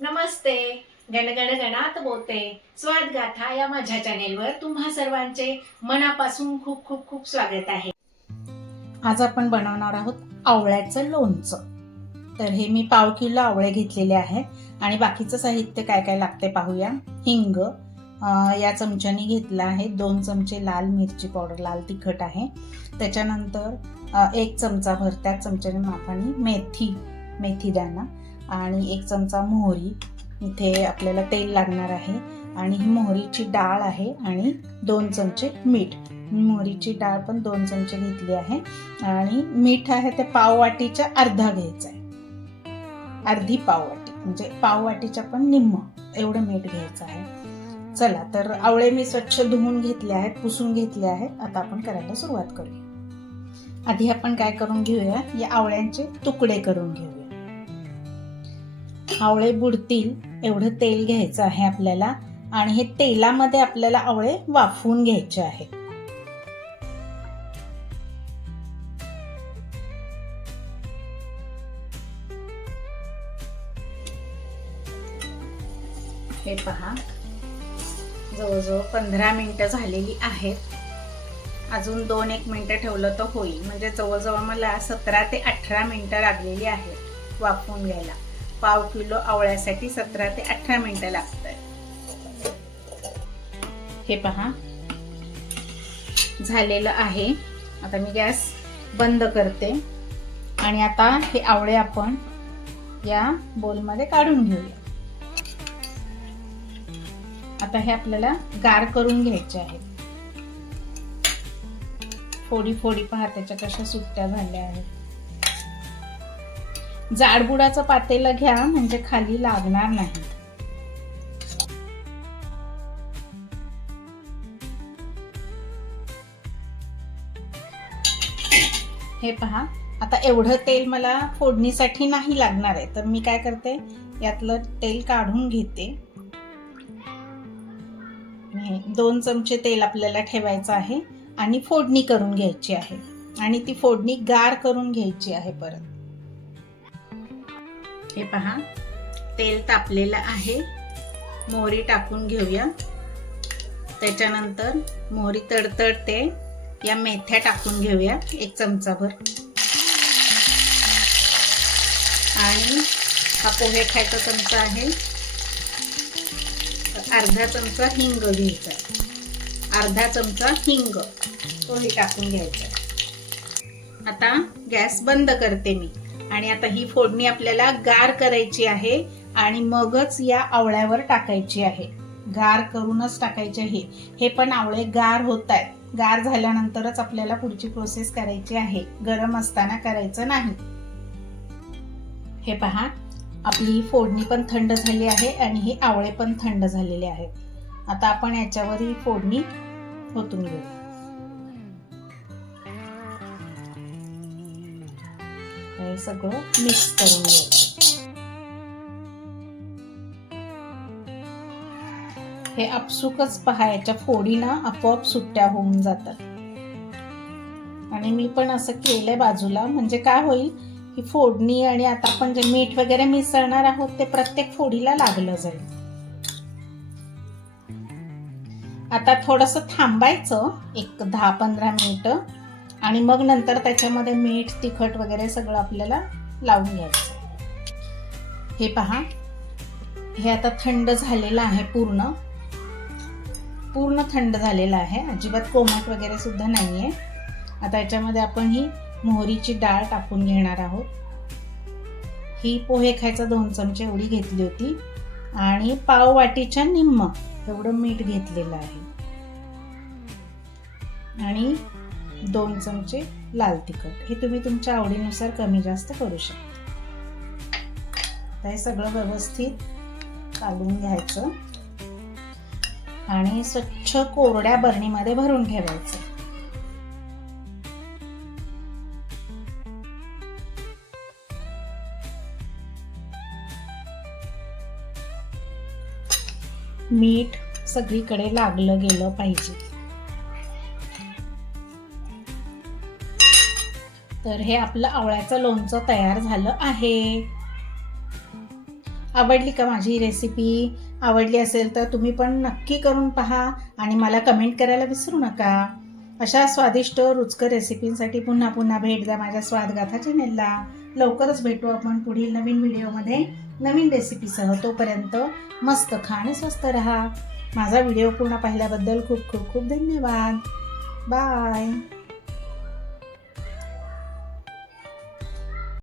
नमस्ते. गणगण गणात बोलते स्वाद गाथा या माझ्या चॅनेलवर तुम्हा सर्वांचे मनापासून खूप खूप खूप स्वागत आहे. आज आपण बनवणार आहोत आवळ्याचं लोणचं. तर हे मी पाव किलो आवळे घेतलेले आहेत आणि बाकीचं साहित्य काय काय लागते पाहूया. हिंग या चमच्याने घेतला आहे. 2 चमचे लाल मिरची पावडर, लाल तिखट आहे. त्याच्यानंतर 1 चमचा भर त्या चमच्याने मापाने मेथी दाणा आणि 1 चमचा मोहरी. इथे आपल्याला तेल लागणार आहे आणि ही मोहरीची डाळ आहे आणि 2 चमचे मीठ. मोहरीची डाळ पण 2 चमचे घेतली आहे आणि मीठ आहे ते पाववाटीच्या अर्धा घ्यायचा आहे. अर्धी पाववाटी म्हणजे पाववाटीच्या पण निम्म एवढं मीठ घ्यायचं आहे. चला तर आवळे मी स्वच्छ धुवून घेतले आहेत, पुसून घेतले आहेत. आता आपण करायला सुरुवात करूया. आधी आपण काय करून घेऊया, या आवळ्यांचे तुकडे करून घेऊया. आवळे बुडतील एवढं तेल घ्यायचं आहे आपल्याला आणि हे तेलामध्ये आपल्याला आवळे वाफवून घ्यायचे आहेत. हे पहा, जवळजवळ 15 मिनिटं झालेली आहेत. अजून 2-1 मिनिटं ठेवलं तर होईल. म्हणजे जवळजवळ मला 17 ते 18 मिनिटं लागलेली आहेत वाफवून घ्यायला. पाव किलो आवळ्यासाठी 17 ते 18 मिनिटं लागतात. हे पहा, झालेलं आहे. आता मी गॅस बंद करते आणि आता हे आवळे आपण या बोलमध्ये काढून घेऊया. आता हे आपल्याला गार करून घ्यायचे आहेत. फोडी फोडी पहा त्याच्या कशा सुट्ट्या झाल्या आहेत. जाडबुडाचं पातेलं घ्या म्हणजे खाली लागणार नाही. हे पहा, आता एवढं तेल मला फोडणीसाठी नाही लागणार आहे, तर मी काय करते, यातलं तेल काढून घेते. 2 चमचे तेल आपल्याला ठेवायचं आहे आणि फोडणी करून घ्यायची आहे आणि ती फोडणी गार करून घ्यायची आहे. परत हे पहा, तेल तापलेलं आहे. मोहरी टाकून घेऊया. त्याच्यानंतर मोहरी तडतडते, या मेथ्या टाकून घेऊया 1 चमचाभर आणि हा पोहे खायचा चमचा आहे. अर्धा चमचा हिंग घ्यायचा आहे. अर्धा चमचा हिंग तोही टाकून घ्यायचा. आता गॅस बंद करते मी आणि आता ही फोडणी आपल्याला गार करायची आहे आणि मगच या आवळ्यावर टाकायची आहे. गार करूनच टाकायचे आहे. हे पण आवळे गार होत आहेत. गार झाल्यानंतरच आपल्याला पुढची प्रोसेस करायची आहे. गरम असताना करायचं नाही. हे पहा, आपली फोडणी पण थंड झाली आहे आणि हे आवळे पण थंड झालेले आहेत. आता आपण याच्यावर ही फोडणी ओतून घेऊ. हे सगळं मिक्स करून घ्यायचं. हे आपसुकच पहा, याच्या फोडी ना आपोआप सुट्ट्या होऊन जातात. आणि मी पण असं केलंय बाजूला, म्हणजे काय होईल, ही फोडणी आणि आता आपण जे मीठ वगैरे मिसळणार आहोत ते प्रत्येक फोडीला लागलं जाईल. आता थोडंसं थांबायचं 10-15 मिनिटं आणि मग नंतर त्याच्यामध्ये मीठ, तिखट वगैरे सगळं आपल्याला लावून घ्यायचं. हे पहा, हे आता थंड झालेलं आहे. पूर्ण थंड झालेलं आहे. अजिबात कोमट वगैरे सुद्धा नाहीये. आता याच्यामध्ये आपण ही मोहरीची डाळ टाकून घेणार आहोत. ही पोहे खायचा 2 चमचे एवढी घेतली होती आणि पाव वाटीच्या निम्म एवढं मीठ घेतलेलं आहे आणि 2 चमचे लाल तिखट. हे तुम्ही तुमच्या आवडीनुसार कमी जास्त करू शकता. हे सगळं व्यवस्थित काढून घ्यायचं आणि स्वच्छ कोरड्या बरणीमध्ये भरून ठेवायचं. मीठ सगळीकडे लागलं गेलं पाहिजे. तर हे आपलं आवळ्याचं लोणचं तयार झालं आहे. आवडली का माझी रेसिपी? आवडली असेल तर तुम्ही पण नक्की करून पहा आणि मला कमेंट करायला विसरू नका. अशा स्वादिष्ट रुचकर रेसिपींसाठी पुन्हा पुन्हा भेट द्या माझ्या स्वादगाथा चॅनेलला. लवकरच भेटू आपण पुढील नवीन व्हिडिओमध्ये नवीन रेसिपीसह. तोपर्यंत मस्त खा आणि स्वस्त राहा. माझा व्हिडिओ पूर्ण पाहिल्याबद्दल खूप खूप खूप धन्यवाद. बाय.